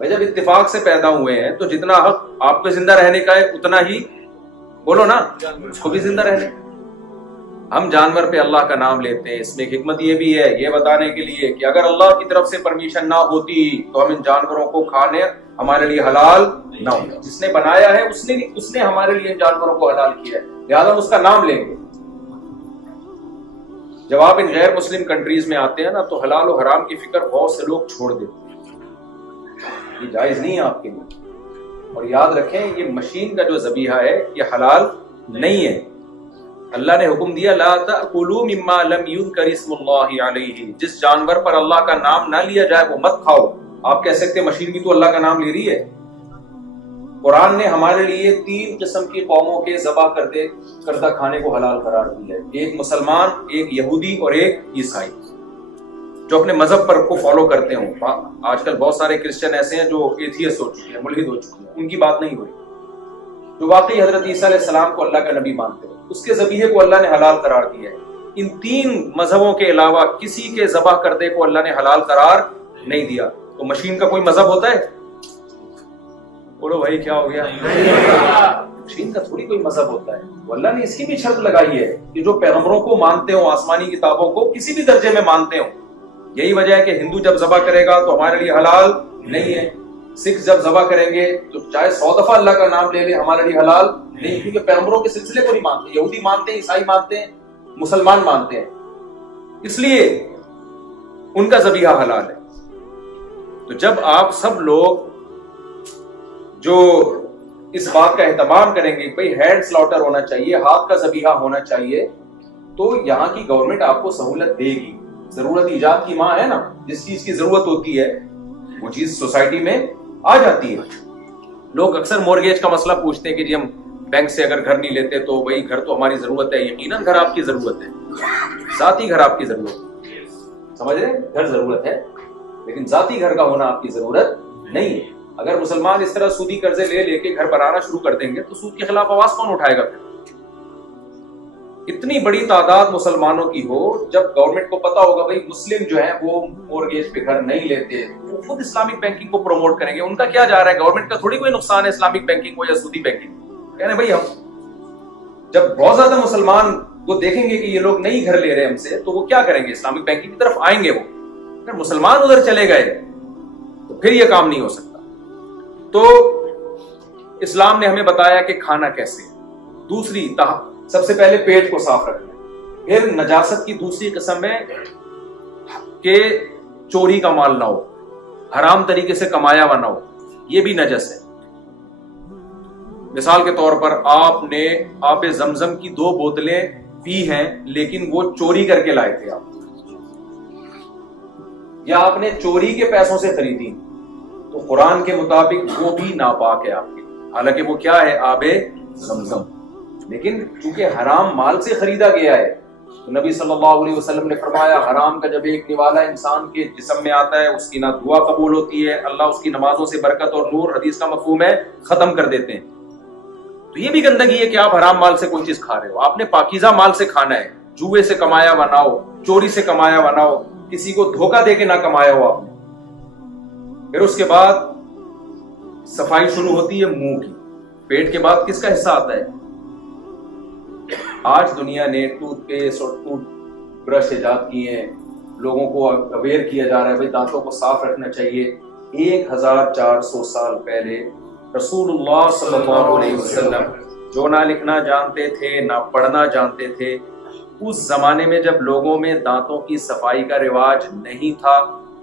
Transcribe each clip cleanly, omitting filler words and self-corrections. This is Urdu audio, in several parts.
بھائی جب اتفاق سے پیدا ہوئے ہیں تو جتنا حق آپ پہ زندہ رہنے کا ہے اتنا ہی بولو نا اس کو بھی زندہ رہنے. ہم جانور پہ اللہ کا نام لیتے ہیں, اس میں ایک حکمت یہ بھی ہے, یہ بتانے کے لیے کہ اگر اللہ کی طرف سے پرمیشن نہ ہوتی تو ہم ان جانوروں کو کھانے ہمارے لیے حلال نہ ہوتا. جس نے بنایا ہے اس نے ہمارے لیے جانوروں کو حلال کیا ہے, لہٰذا اس کا نام لیں گے. جب آپ ان غیر مسلم کنٹریز میں آتے ہیں نا تو حلال و حرام کی فکر بہت سے لوگ چھوڑ دیتے ہیں, یہ جائز نہیں ہے آپ کے لیے. اور یاد رکھیں یہ مشین کا جو ذبیحہ ہے یہ حلال نہیں ہے. اللہ نے حکم دیا لا تأکلوا مما لم یذکر اسم اللہ علیہ, جس جانور پر اللہ کا نام نہ لیا جائے وہ مت کھاؤ. آپ کہہ سکتے مشین بھی تو اللہ کا نام لے رہی ہے. قرآن نے ہمارے لیے 3 قسم کی قوموں کے ذبح کردہ کھانے کو حلال قرار دیا ہے, ایک مسلمان, ایک یہودی اور ایک عیسائی, جو اپنے مذہب پر کو فالو کرتے ہوں. آج کل بہت سارے کرسچن ایسے ہیں جو ایتھیسٹ ہو چکے ہیں, ملحد ہو چکے ہیں, ان کی بات نہیں ہوئی. جو واقعی حضرت عیسیٰ علیہ السلام کو اللہ کا نبی مانتے ہیں, اس کے ذبیحے کو اللہ نے حلال قرار دیا ہے. ان 3 مذہبوں کے علاوہ کسی کے ذبح کردے کو اللہ نے حلال قرار نہیں دیا. تو مشین کا کوئی مذہب ہوتا ہے؟ بولو بھائی کیا ہو گیا؟ مشین کا تھوڑی کوئی مذہب ہوتا ہے. وہ اللہ نے اس کی بھی شرط لگائی ہے کہ جو پیغمبروں کو مانتے ہوں, آسمانی کتابوں کو کسی بھی درجے میں مانتے ہوں. یہی وجہ ہے کہ ہندو جب ذبح کرے گا تو ہمارے لیے حلال نہیں ہے, سکھ جب ذبح کریں گے تو چاہے 100 دفعہ اللہ کا نام لے لے ہمارے لیے حلال نہیں, کیونکہ پیغمبروں کے سلسلے کو نہیں مانتے. یہودی مانتے ہیں, عیسائی مانتے ہیں, مسلمان مانتے ہیں, اس لیے ان کا ذبیحہ حلال ہے. تو جب آپ سب لوگ جو اس بات کا اہتمام کریں گے کہ بھائی ہینڈ سلاٹر ہونا چاہیے, ہاتھ کا ذبیحہ ہونا چاہیے, تو یہاں کی گورنمنٹ آپ کو سہولت دے گی. ضرورت ایجاد کی ماں ہے نا, جس چیز کی ضرورت ہوتی ہے وہ چیز سوسائٹی میں آ جاتی ہے. لوگ اکثر مورگیج کا مسئلہ پوچھتے ہیں کہ جی ہم بینک سے اگر گھر نہیں لیتے تو بھائی گھر تو ہماری ضرورت ہے. یقیناً گھر آپ کی ضرورت ہے, ذاتی گھر آپ کی ضرورت ہے, سمجھ رہے ہیں, گھر ضرورت ہے لیکن ذاتی گھر کا ہونا آپ کی ضرورت نہیں ہے. اگر مسلمان اس طرح سودی قرضے لے لے کے گھر بنانا شروع کر دیں گے تو سود کے خلاف آواز کون اٹھائے گا؟ پھر اتنی بڑی تعداد مسلمانوں کی ہو, جب گورنمنٹ کو پتا ہوگا بھائی مسلم جو ہیں وہ مورگیج پہ گھر نہیں لیتے, وہ خود اسلامک بینکنگ کو پروموٹ کریں گے. ان کا کیا جا رہا ہے, گورنمنٹ کا تھوڑی کوئی نقصان ہے اسلامک بینکنگ کو یا سودی بینکنگ. کہنے بھائی ہم جب بہت زیادہ مسلمان وہ دیکھیں گے کہ یہ لوگ نہیں گھر لے رہے ہم سے, تو وہ کیا کریں گے, اسلامک بینکنگ کی طرف آئیں گے. وہ اگر مسلمان ادھر چلے گئے تو پھر یہ کام نہیں ہو سکتا. تو اسلام نے ہمیں بتایا کہ کھانا کیسے. دوسری سب سے پہلے پیٹ کو صاف رکھنا. پھر نجاست کی دوسری قسم ہے کہ چوری کا مال نہ ہو, حرام طریقے سے کمایا ہوا نہ ہو, یہ بھی نجس ہے. مثال کے طور پر آپ نے آب زمزم کی 2 بوتلیں پی ہیں لیکن وہ چوری کر کے لائے تھے آپ, یا آپ نے چوری کے پیسوں سے خریدی, تو قرآن کے مطابق وہ بھی ناپاک ہے آپ کے, حالانکہ وہ کیا ہے, آب زمزم. لیکن چونکہ حرام مال سے خریدا گیا ہے تو نبی صلی اللہ علیہ وسلم نے فرمایا حرام کا جب ایک نوالا انسان کے جسم میں آتا ہے اس کی نہ دعا قبول ہوتی ہے, اللہ اس کی نمازوں سے برکت اور نور, حدیث کا مفہوم ہے, ختم کر دیتے ہیں. تو یہ بھی گندگی ہے کہ آپ حرام مال سے کوئی چیز کھا رہے ہو. آپ نے پاکیزہ مال سے کھانا ہے, جوئے سے کمایا ہوا نہ ہو, چوری سے کمایا ہوا نہ ہو, کسی کو دھوکہ دے کے نہ کمایا ہو آپ نے. پھر اس کے بعد صفائی شروع ہوتی ہے منہ کی. پیٹ کے بعد کس کا حصہ آتا ہے؟ آج دنیا نے ٹوتھ پیسٹ اور ٹوتھ برش ایجاد کیے ہیں, لوگوں کو اویئر کیا جا رہا ہے بھائی دانتوں کو صاف رکھنا چاہیے. 1400 سال پہلے رسول اللہ صلی اللہ علیہ وسلم جو نہ لکھنا جانتے تھے نہ پڑھنا جانتے تھے, اس زمانے میں جب لوگوں میں دانتوں کی صفائی کا رواج نہیں تھا,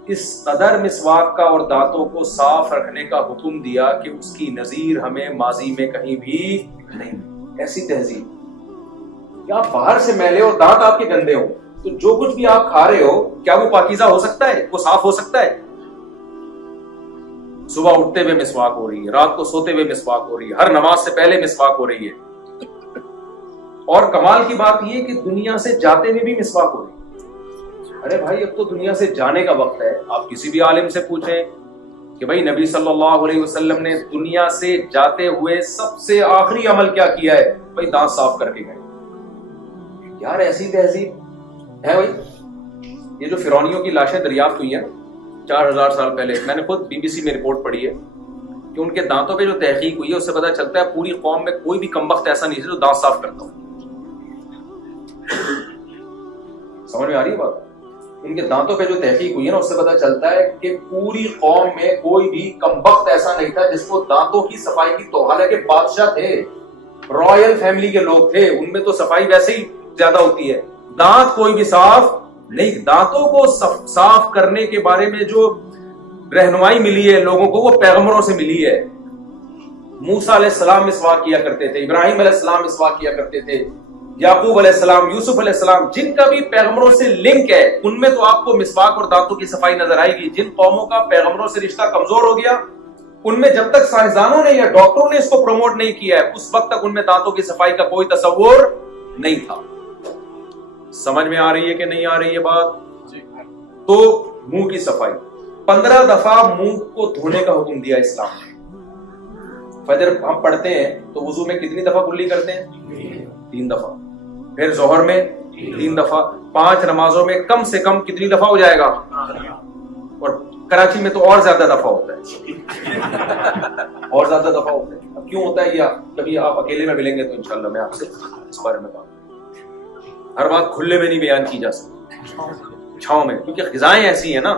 اس قدر مسواک کا اور دانتوں کو صاف رکھنے کا حکم دیا کہ اس کی نظیر ہمیں ماضی میں کہیں بھی نہیں. ایسی تہذیب کہ آپ باہر سے میلے اور دانت آپ کے گندے ہوں تو جو کچھ بھی آپ کھا رہے ہو کیا وہ پاکیزہ ہو سکتا ہے, وہ صاف ہو سکتا ہے؟ صبح اٹھتے ہوئے مسواک ہو رہی ہے, رات کو سوتے ہوئے مسواک ہو رہی ہے, ہر نماز سے پہلے مسواک ہو رہی ہے. اور کمال کی بات یہ کہ دنیا سے جاتے ہوئے بھی مسواک ہو رہی ہے. ارے بھائی اب تو دنیا سے جانے کا وقت ہے. آپ کسی بھی عالم سے پوچھیں کہ بھائی نبی صلی اللہ علیہ وسلم نے دنیا سے جاتے ہوئے سب سے آخری عمل کیا کیا ہے؟ بھائی دانت صاف کر کے گئے. یار ایسی تہذیب ہے بھائی. یہ جو فرعونیوں کی لاشیں دریافت ہوئی ہیں 4000 سال پہلے میں نے خود BBC میں رپورٹ پڑھی ہے کہ ان کے دانتوں پہ جو تحقیق ہوئی ہے اس سے پتہ چلتا ہے پوری قوم میں کوئی بھی کمبخت ایسا نہیں ہے جو دانت صاف کرتا ہو. سمجھ میں آ رہی ہے بات؟ ان کے دانتوں پہ جو تحقیق ہوئی ہے نا اس سے پتہ چلتا ہے کہ پوری قوم میں کوئی بھی کمبخت ایسا نہیں تھا جس کو دانتوں کی صفائی کی تو، حالانکہ بادشاہ تھے، رائل فیملی کے لوگ تھے، ان میں تو صفائی ویسے ہی زیادہ ہوتی ہے، دانت کوئی بھی صاف نہیں. دانتوں کو صاف کرنے کے بارے میں جو رہنمائی ملی ہے لوگوں کو وہ پیغمبروں سے ملی ہے. موسیٰ علیہ السلام مسواک کیا کرتے تھے، ابراہیم علیہ السلام مسواک کیا کرتے تھے، یعقوب علیہ السلام، یوسف علیہ السلام، جن کا بھی پیغمبروں سے لنک ہے ان میں تو آپ کو مسواک اور دانتوں کی صفائی نظر آئے گی. جن قوموں کا پیغمبروں سے رشتہ کمزور ہو گیا ان میں جب تک سائنسدانوں نے یا ڈاکٹروں نے اس کو پروموٹ نہیں کیا ہے اس وقت تک ان میں دانتوں کی صفائی کا کوئی تصور نہیں تھا. سمجھ میں آ رہی ہے کہ نہیں آ رہی ہے بات؟ تو منہ کی صفائی 15 دفعہ منہ کو دھونے کا حکم دیا اسلام نے. فجر ہم پڑھتے ہیں تو وضو میں کتنی دفعہ کلی کرتے ہیں؟ 3 دفعہ. پھر ظہر میں 3 دفعہ. 5 نمازوں میں کم سے کم کتنی دفعہ ہو جائے گا؟ اور کراچی میں تو اور زیادہ دفعہ ہوتا ہے، اور زیادہ دفعہ ہوتا ہے. اب کیوں ہوتا ہے یا کبھی آپ اکیلے میں ملیں گے تو انشاءاللہ میں آپ سے اس بارے میں بات. ہر بات کھلے میں نہیں بیان کی جا سکتی، چھاؤں میں، کیونکہ غذائیں ایسی ہیں نا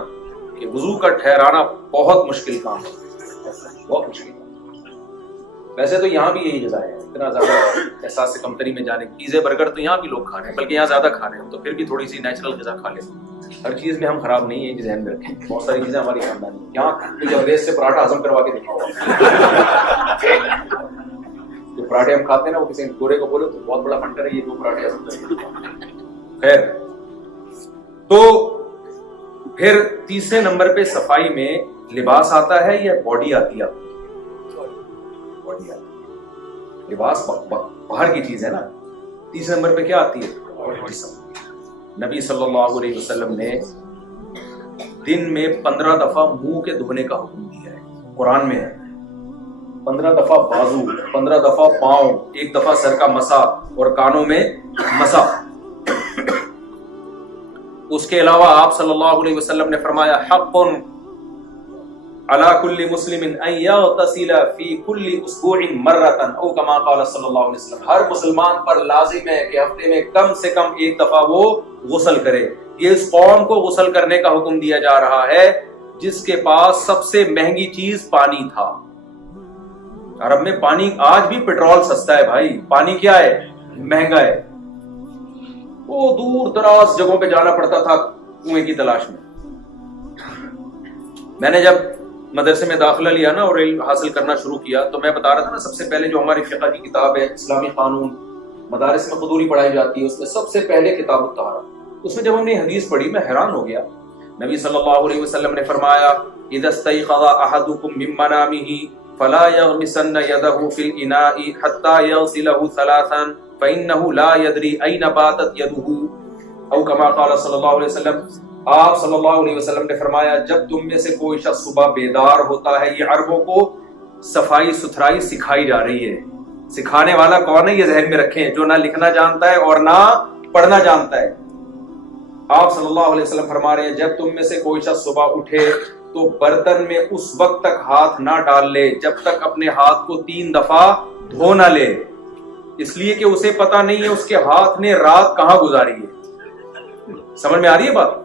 کہ وضو کا ٹھہرانا بہت مشکل کام ہے، بہت مشکل. ویسے تو یہاں بھی یہی غذا ہے، اتنا زیادہ احساس سے کمتری میں جانے. پیزے برگر تو یہاں بھی لوگ کھا رہے ہیں، بلکہ یہاں زیادہ کھا رہے ہیں، تو پھر بھی تھوڑی سی نیچرل غذا کھا لیں. ہر چیز میں ہم خراب نہیں ہے، یہ ذہن میں رکھیں. بہت ساری چیزیں ہماری خاندانی ہیں. یہاں مجھے انگریز سے پراٹھا ہضم کروا کے دکھاؤ. جو پراٹھے ہم کھاتے ہیں نا وہ کسی گورے کو بولے تو بہت بڑا فنٹر ہے، یہ 2 پراٹھے ہضم کریں. خیر، تو پھر تیسرے نمبر پہ صفائی میں لباس آتا ہے یا باڈی آتی ہے؟ باڈی آتی ہے. لباس باہر کی چیز ہے نا. تیسرے نمبر پہ کیا آتی ہے؟ جسم. نبی صلی اللہ علیہ وسلم نے دن میں 15 دفعہ منہ کے دھونے کا حکم دیا ہے، قرآن میں ہے. 15 دفعہ بازو، 15 دفعہ پاؤں، 1 دفعہ سر کا مسح اور کانوں میں مسح. اس کے علاوہ آپ صلی اللہ علیہ وسلم نے فرمایا حق علی کل مسلم ان یغتسل فی کل اسبوع مرۃ او کما قال صلی اللہ علیہ وسلم. ہر مسلمان پر لازم ہے کہ ہفتے میں کم سے کم 1 دفعہ وہ غسل کرے. یہ اس قوم کو غسل کرنے کا حکم دیا جا رہا ہے جس کے پاس سب سے مہنگی چیز پانی تھا. عرب میں پانی، آج بھی پیٹرول سستا ہے بھائی، پانی کیا ہے؟ مہنگا ہے. وہ دور دراز جگہوں پہ جانا پڑتا تھا کنویں کی تلاش میں. میں نے جب مدرسے میں داخلہ لیا نا اور علم حاصل کرنا شروع کیا تو میں بتا رہا تھا نا سب سے پہلے جو ہماری فقہ کی کتاب ہے اسلامی قانون، مدارس میں قدوری پڑھائی جاتی ہے، اس میں سب سے پہلے کتاب الطہارہ. اس میں جب ہم نے حدیث پڑھی میں حیران ہو گیا. نبی صلی اللہ علیہ وسلم نے فرمایا اذا استيقظ احدكم من منامه فلا يغمسن يده في الاناء حتى يغسله 3 فانه لا يدري اين باتت يده او كما قال صلی اللہ علیہ وسلم. آپ صلی اللہ علیہ وسلم نے فرمایا جب تم میں سے کوئی شخص صبح بیدار ہوتا ہے، یہ عربوں کو صفائی ستھرائی سکھائی جا رہی ہے. سکھانے والا کون ہے یہ ذہن میں رکھیں، جو نہ لکھنا جانتا ہے اور نہ پڑھنا جانتا ہے. آپ صلی اللہ علیہ وسلم فرما رہے ہیں جب تم میں سے کوئی شخص صبح اٹھے تو برتن میں اس وقت تک ہاتھ نہ ڈال لے جب تک اپنے ہاتھ کو 3 دفعہ دھو نہ لے، اس لیے کہ اسے پتا نہیں ہے اس کے ہاتھ نے رات کہاں گزاری ہے. سمجھ میں آ رہی ہے بات؟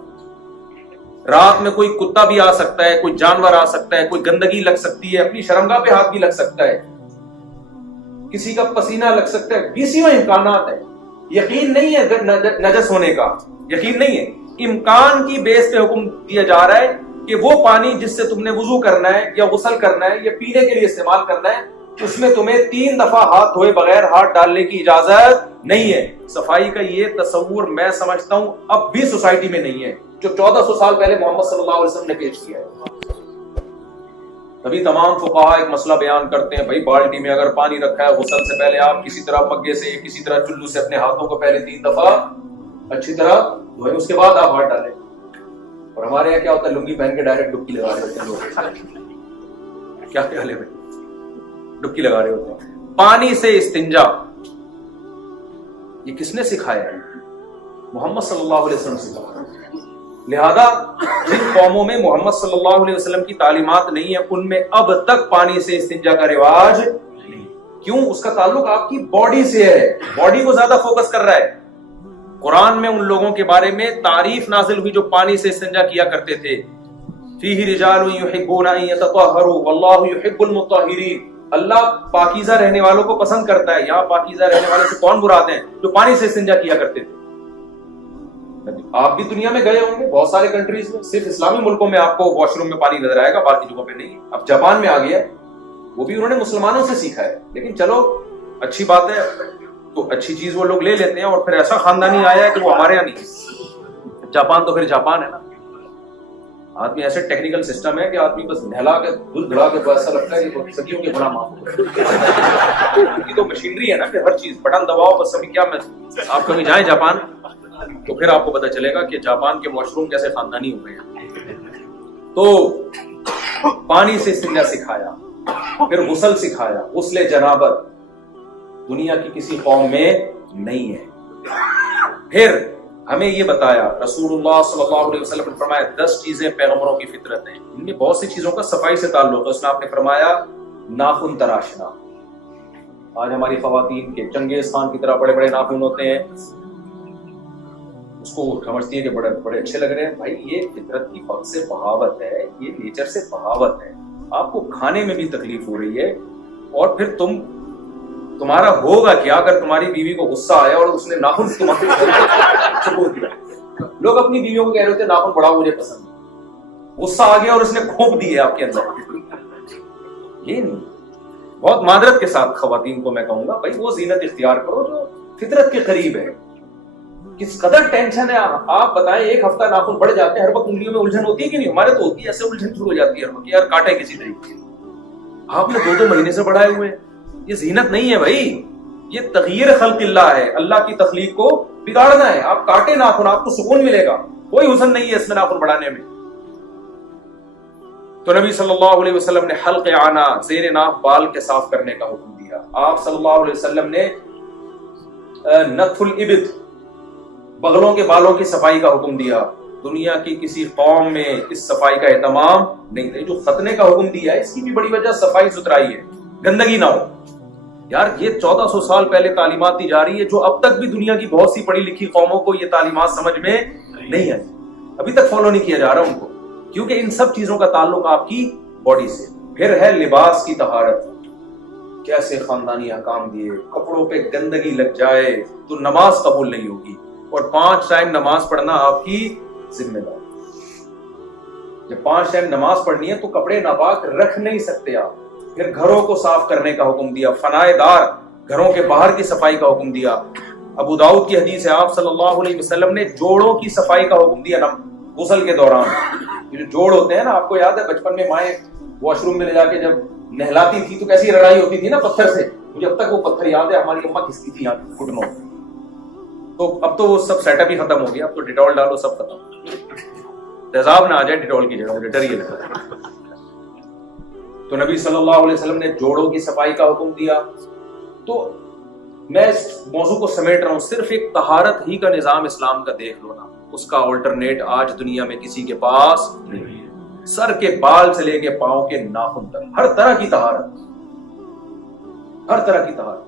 رات میں کوئی کتا بھی آ سکتا ہے، کوئی جانور آ سکتا ہے، کوئی گندگی لگ سکتی ہے، اپنی شرمگاہ پہ ہاتھ بھی لگ سکتا ہے، کسی کا پسینہ لگ سکتا ہے، 20 امکانات ہیں. یقین نہیں ہے نجس ہونے کا، یقین نہیں ہے. امکان کی بیس پہ حکم دیا جا رہا ہے کہ وہ پانی جس سے تم نے وضو کرنا ہے یا غسل کرنا ہے یا پینے کے لیے استعمال کرنا ہے اس میں تمہیں 3 دفعہ ہاتھ دھوئے بغیر ہاتھ ڈالنے کی اجازت نہیں ہے. صفائی کا یہ تصور میں سمجھتا ہوں اب بھی سوسائٹی میں نہیں ہے جو 1400 سال پہلے محمد صلی اللہ علیہ وسلم نے پیش کیا ہے. تبھی تمام فقہاء ایک مسئلہ بیان کرتے ہیں بھائی بالٹی میں اگر پانی رکھا ہے غسل سے پہلے آپ کسی طرح مگے سے کسی طرح چلو سے اپنے ہاتھوں کو پہلے 3 دفعہ اچھی طرح دھوئیں، اس کے بعد آپ ہاتھ ڈالیں. اور ہمارے یہاں کیا ہوتا ہے لنگی پہن کے ڈائریکٹ ڈبکی لگا رہے ہوتے ہیں لوگ. کیا خیال ہے بھائی؟ ڈبکی لگا رہے ہوتے ہیں. پانی سے استنجا یہ کس نے سکھایا ہے؟ محمد صلی اللہ علیہ وسلم سکھایا. لہذا جن قوموں میں محمد صلی اللہ علیہ وسلم کی تعلیمات نہیں ہے ان میں اب تک پانی سے استنجا کا رواج نہیں. کیوں؟ اس کا تعلق آپ کی باڈی سے ہے، باڈی کو زیادہ فوکس کر رہا ہے. قرآن میں ان لوگوں کے بارے میں تعریف نازل ہوئی جو پانی سے استنجا کیا کرتے تھے. فیہ رجال یحبون ان یتطہروا واللہ یحب المطہرین. اللہ پاکیزہ رہنے والوں کو پسند کرتا ہے. یہاں پاکیزہ رہنے والے سے کون مراد ہیں؟ جو پانی سے استنجا کیا کرتے تھے. آپ بھی دنیا میں گئے ہوں گے بہت سارے کنٹریز میں، صرف اسلامی ملکوں میں آپ کو واش روم میں پانی نظر آئے گا، باقی جگہوں پہ نہیں. اب جاپان میں آ گیا ہے، وہ بھی انہوں نے مسلمانوں سے سیکھا ہے. لیکن چلو اچھی بات ہے، تو اچھی چیز وہ لوگ لے لیتے ہیں، اور پھر ایسا خاندانی آیا ہے کہ وہ ہمارے یہاں نہیں. جاپان تو پھر جاپان ہے نا. آدمی ایسے ٹیکنیکل سسٹم ہے کہ آدمی بس نہلا کے دودھ گڑا کے ایسا لگتا ہے کہ صدیوں کے گناہ معاف ہو گئے. یہ تو مشینری ہے نا کہ ہر چیز بٹن دباؤ بس. ابھی کیا میں آپ کبھی جائیں جاپان تو پھر آپ کو پتا چلے گا کہ جاپان کے واش روم کیسے خاندانی ہو گئے ہیں. تو پانی سے استنجا سکھایا، پھر غسل سکھایا. غسل جنابت دنیا کی کسی قوم میں نہیں ہے. پھر ہمیں یہ بتایا رسول اللہ صلی اللہ علیہ وسلم نے فرمایا 10 چیزیں پیغمبروں کی فطرت ہیں. ان میں بہت سی چیزوں کا صفائی سے تعلق ہے. اس میں آپ نے فرمایا ناخن تراشنا. آج ہماری خواتین کے چنگیز خان کی طرح بڑے بڑے ناخن ہوتے ہیں، اس کو سمجھتی ہے کہ بڑے بڑے اچھے لگ رہے ہیں. بھائی یہ فطرت کی پک سے بغاوت ہے، یہ نیچر سے بغاوت ہے. آپ کو کھانے میں بھی تکلیف ہو رہی ہے، اور پھر تمہارا ہوگا کیا اگر تمہاری بیوی کو غصہ آیا اور اس نے ناخن تمہارے ثبوت دیا. لوگ اپنی بیویوں کو کہہ رہے ہوتے ہیں ناخن بڑھاؤ مجھے پسند ہے. غصہ آ گیا اور اس نے گھونپ دیے آپ کے اندر. یہ نہیں. بہت معذرت کے ساتھ خواتین کو میں کہوں گا بھائی وہ زینت اختیار کرو جو فطرت کے قریب ہے. کس قدر ٹینشن ہے آپ بتائیں. ایک ہفتہ ناخن بڑھ جاتے ہیں، ہر وقت انگلیوں میں الجھن ہوتی ہے کہ نہیں؟ ہمارے تو ہوتی ہے، ایسے الجھن شروع ہو جاتی ہے ہر وقت، یار کاٹے کسی طریقے. آپ نے 2 مہینے سے بڑھائے ہوئے ہیں. یہ زینت نہیں ہے بھائی، یہ تغییر خلق اللہ ہے. اللہ کی تخلیق کو بگاڑنا ہے. آپ کاٹے ناخن، آپ کو سکون ملے گا. کوئی حسن نہیں ہے اس میں ناخن بڑھانے میں. تو نبی صلی اللہ علیہ وسلم نے حلق عانہ زیر ناف بال کے صاف کرنے کا حکم دیا. آپ صلی اللہ علیہ وسلم نے نتف الابط بغلوں کے بالوں کی صفائی کا حکم دیا. دنیا کی کسی قوم میں اس صفائی کا اہتمام نہیں تھا. جو ختنے کا حکم دیا ہے اس کی بھی بڑی وجہ صفائی ستھرائی ہے، گندگی نہ ہو. یار یہ 1400 سال پہلے تعلیمات دی جا رہی ہے جو اب تک بھی دنیا کی بہت سی پڑھی لکھی قوموں کو یہ تعلیمات سمجھ میں نہیں آئی. ابھی تک فالو نہیں کیا جا رہا ان کو، کیونکہ ان سب چیزوں کا تعلق آپ کی باڈی سے. پھر ہے لباس کی طہارت. کیسے خاندانی احکام دیے. کپڑوں پہ گندگی لگ جائے تو نماز قبول نہیں ہوگی، اور 5 ٹائم نماز پڑھنا آپ کی ذمہ داری. جب 5 ٹائم نماز پڑھنی ہے تو کپڑے ناپاک رکھ نہیں سکتے آپ. پھر گھروں کو صاف کرنے کا حکم دیا. فنائے دار گھروں کے باہر کی صفائی کا حکم دیا. ابو داؤد کی حدیث ہے آپ صلی اللہ علیہ وسلم نے جوڑوں کی صفائی کا حکم دیا غسل کے دوران. یہ جو جوڑ ہوتے ہیں نا، آپ کو یاد ہے بچپن میں مائیں واش روم میں لے جا کے جب نہلاتی تھی تو کیسی لڑائی ہوتی تھی نا پتھر سے. مجھے اب تک وہ پتھر یاد ہے، ہماری اماں کھستی تھی یہاں گھٹنوں. تو اب تو وہ سب سیٹ اپ ہی ختم ہو گیا. اب تو ڈیٹول ڈالو سب ختم. تیزاب نہ آ جائے ڈیٹول کی جگہ، مجھے ڈر یہ لگتا ہے. تو نبی صلی اللہ علیہ وسلم نے جوڑوں کی صفائی کا حکم دیا. تو میں اس موضوع کو سمیٹ رہا ہوں. صرف ایک طہارت ہی کا نظام اسلام کا دیکھ لو نا، اس کا آلٹرنیٹ آج دنیا میں کسی کے پاس نہیں ہے. سر کے بال سے لے کے پاؤں کے ناخن تک ہر طرح کی طہارت، ہر طرح کی طہارت.